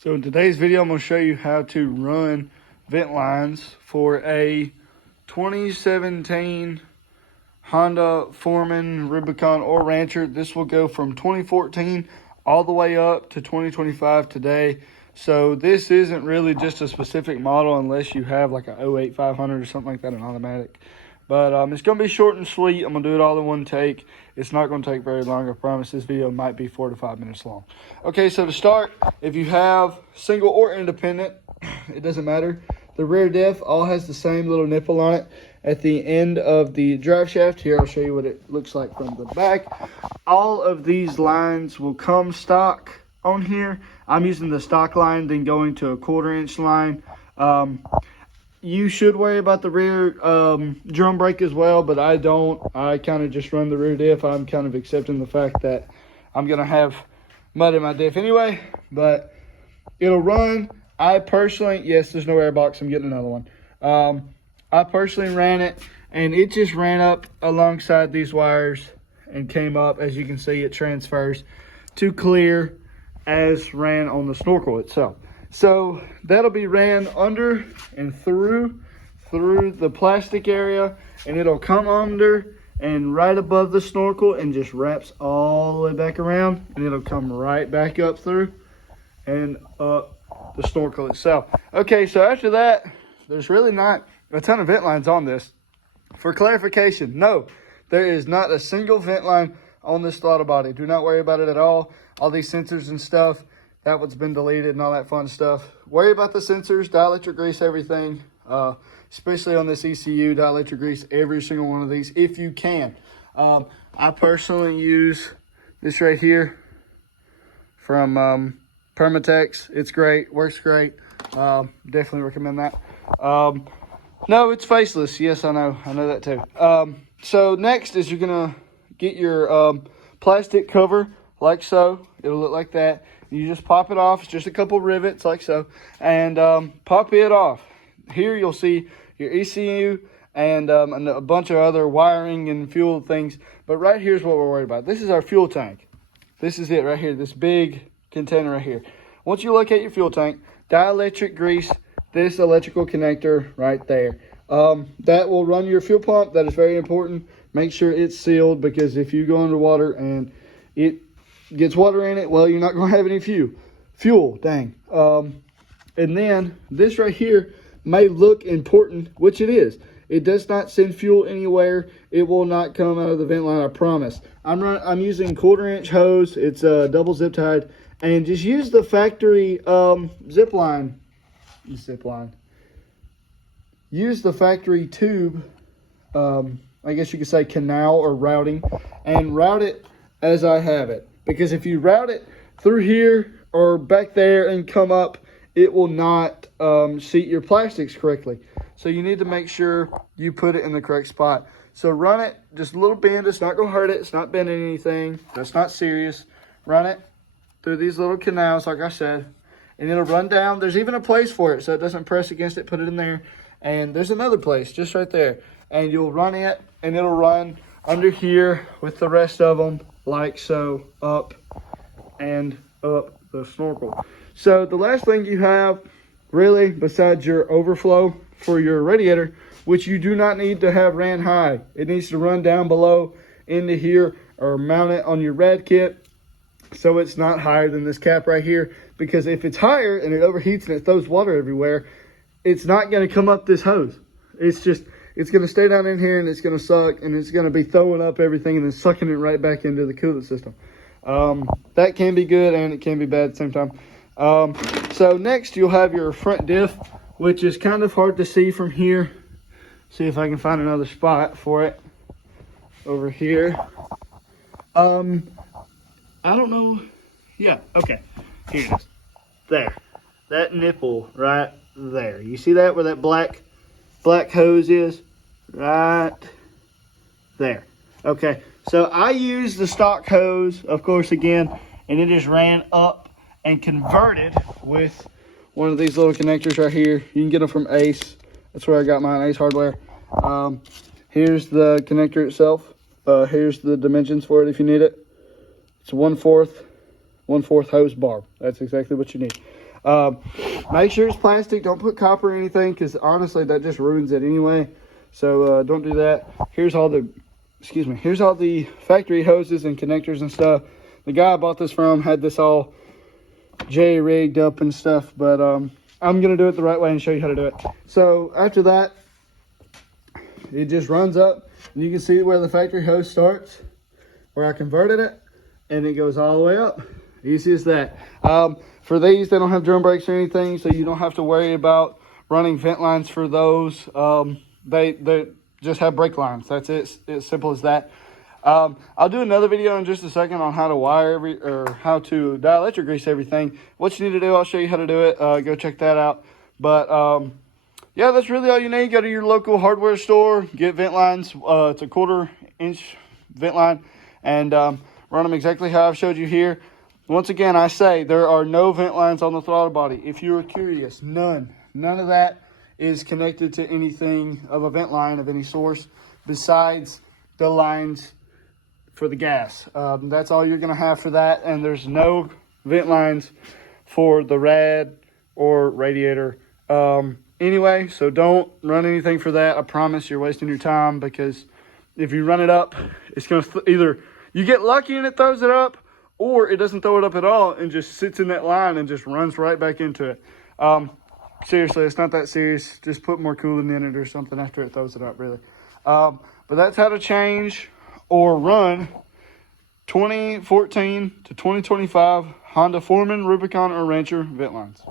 So in today's video, I'm going to show you how to run vent lines for a 2017 Honda Foreman, Rubicon, or Rancher. This will go from 2014 all the way up to 2025 today. So this isn't really just a specific model unless you have like a 08 500 or something like that, an automatic. But it's going to be short and sweet. I'm going to do it all in one take. It's not going to take very long. I promise this video might be 4 to 5 minutes long. Okay, so to start, if you have single or independent, it doesn't matter. The rear diff all has the same little nipple on it at the end of the drive shaft. Here, I'll show you what it looks like from the back. All of these lines will come stock on here. I'm using the stock line, then going to a 1/4 inch line. You should worry about the rear drum brake as well, but I don't. I kind of just run the rear diff. I'm kind of accepting the fact that I'm going to have mud in my diff anyway, but it'll run. I personally, yes, there's no air box. I'm getting another one. I personally ran it, and it just ran up alongside these wires and came up. As you can see, it transfers to clear as ran on the snorkel itself. So that'll be ran under and through the plastic area, and it'll come under and right above the snorkel and just wraps all the way back around, and it'll come right back up through and up the snorkel itself. Okay, so after that, there's really not a ton of vent lines on this. For clarification, no, there is not a single vent line on this throttle body. Do not worry about it at all. All these sensors and stuff, that one's been deleted and all that fun stuff. Worry about the sensors, dielectric grease everything, especially on this ECU, dielectric grease every single one of these if you can. I personally use this right here from Permatex. It's great, works great. Definitely recommend that. No, it's faceless. Yes, I know that too. So next is you're gonna get your plastic cover like so. It'll look like that. You just pop it off. It's just a couple rivets like so, and pop it off. Here you'll see your ECU and a bunch of other wiring and fuel things. But right here's what we're worried about. This is our fuel tank. This is it right here, this big container right here. Once you locate your fuel tank, dielectric grease this electrical connector right there. That will run your fuel pump. That is very important. Make sure it's sealed, because if you go underwater and it gets water in it, well, you're not going to have any fuel, dang. And then this right here may look important, which it is. It does not send fuel anywhere. It will not come out of the vent line, I promise. I'm using 1/4 inch hose. It's double zip tied, and just use the factory zip line. Use the factory tube, I guess you could say canal or routing, and route it as I have it. Because if you route it through here or back there and come up, it will not seat your plastics correctly. So you need to make sure you put it in the correct spot. So run it just a little bend. It's not going to hurt it. It's not bending anything. That's not serious. Run it through these little canals, like I said, and it'll run down. There's even a place for it so it doesn't press against it. Put it in there. And there's another place just right there. And you'll run it, and it'll run under here with the rest of them, like so, up and up the snorkel. So the last thing you have, really, besides your overflow for your radiator, which you do not need to have ran high. It needs to run down below into here, or mount it on your rad kit so it's not higher than this cap right here. Because if it's higher and it overheats and it throws water everywhere, it's not going to come up this hose. It's going to stay down in here, and it's going to suck, and it's going to be throwing up everything and then sucking it right back into the coolant system. That can be good, and it can be bad at the same time. So next you'll have your front diff, which is kind of hard to see from here. See if I can find another spot for it over here. I don't know. Yeah, okay. Here it is. There. That nipple right there. You see that, where that black hose is? Right there. Okay, so I use the stock hose, of course, again, and it is ran up and converted with one of these little connectors right here. You can get them from Ace. That's where I got mine, Ace Hardware. Here's the connector itself. Here's the dimensions for it if you need it. It's 1/4 hose barb. That's exactly what you need. Make sure it's plastic. Don't put copper or anything, because honestly, that just ruins it anyway. So don't do that. Here's all the factory hoses and connectors and stuff. The guy I bought this from had this all J-rigged up and stuff, but I'm going to do it the right way and show you how to do it. So after that, it just runs up, and you can see where the factory hose starts, where I converted it, and it goes all the way up. Easy as that. For these, they don't have drum brakes or anything, so you don't have to worry about running vent lines for those. They just have brake lines. That's it. It's simple as that. I'll do another video in just a second on how to wire how to dielectric grease everything. What you need to do, I'll show you how to do it. Go check that out. But yeah, that's really all you need. Go to your local hardware store, get vent lines. It's a 1/4 inch vent line, and run them exactly how I've showed you here. Once again, I say there are no vent lines on the throttle body. If you are curious, none of that is connected to anything of a vent line of any source besides the lines for the gas. That's all you're going to have for that, and there's no vent lines for the rad or radiator. Anyway, so don't run anything for that. I promise you're wasting your time, because if you run it up, it's going to either you get lucky and it throws it up, or it doesn't throw it up at all and just sits in that line and just runs right back into it. Seriously, it's not that serious. Just put more coolant in it or something after it throws it up, really. But that's how to change or run 2014 to 2025 Honda Foreman, Rubicon, or Rancher vent lines.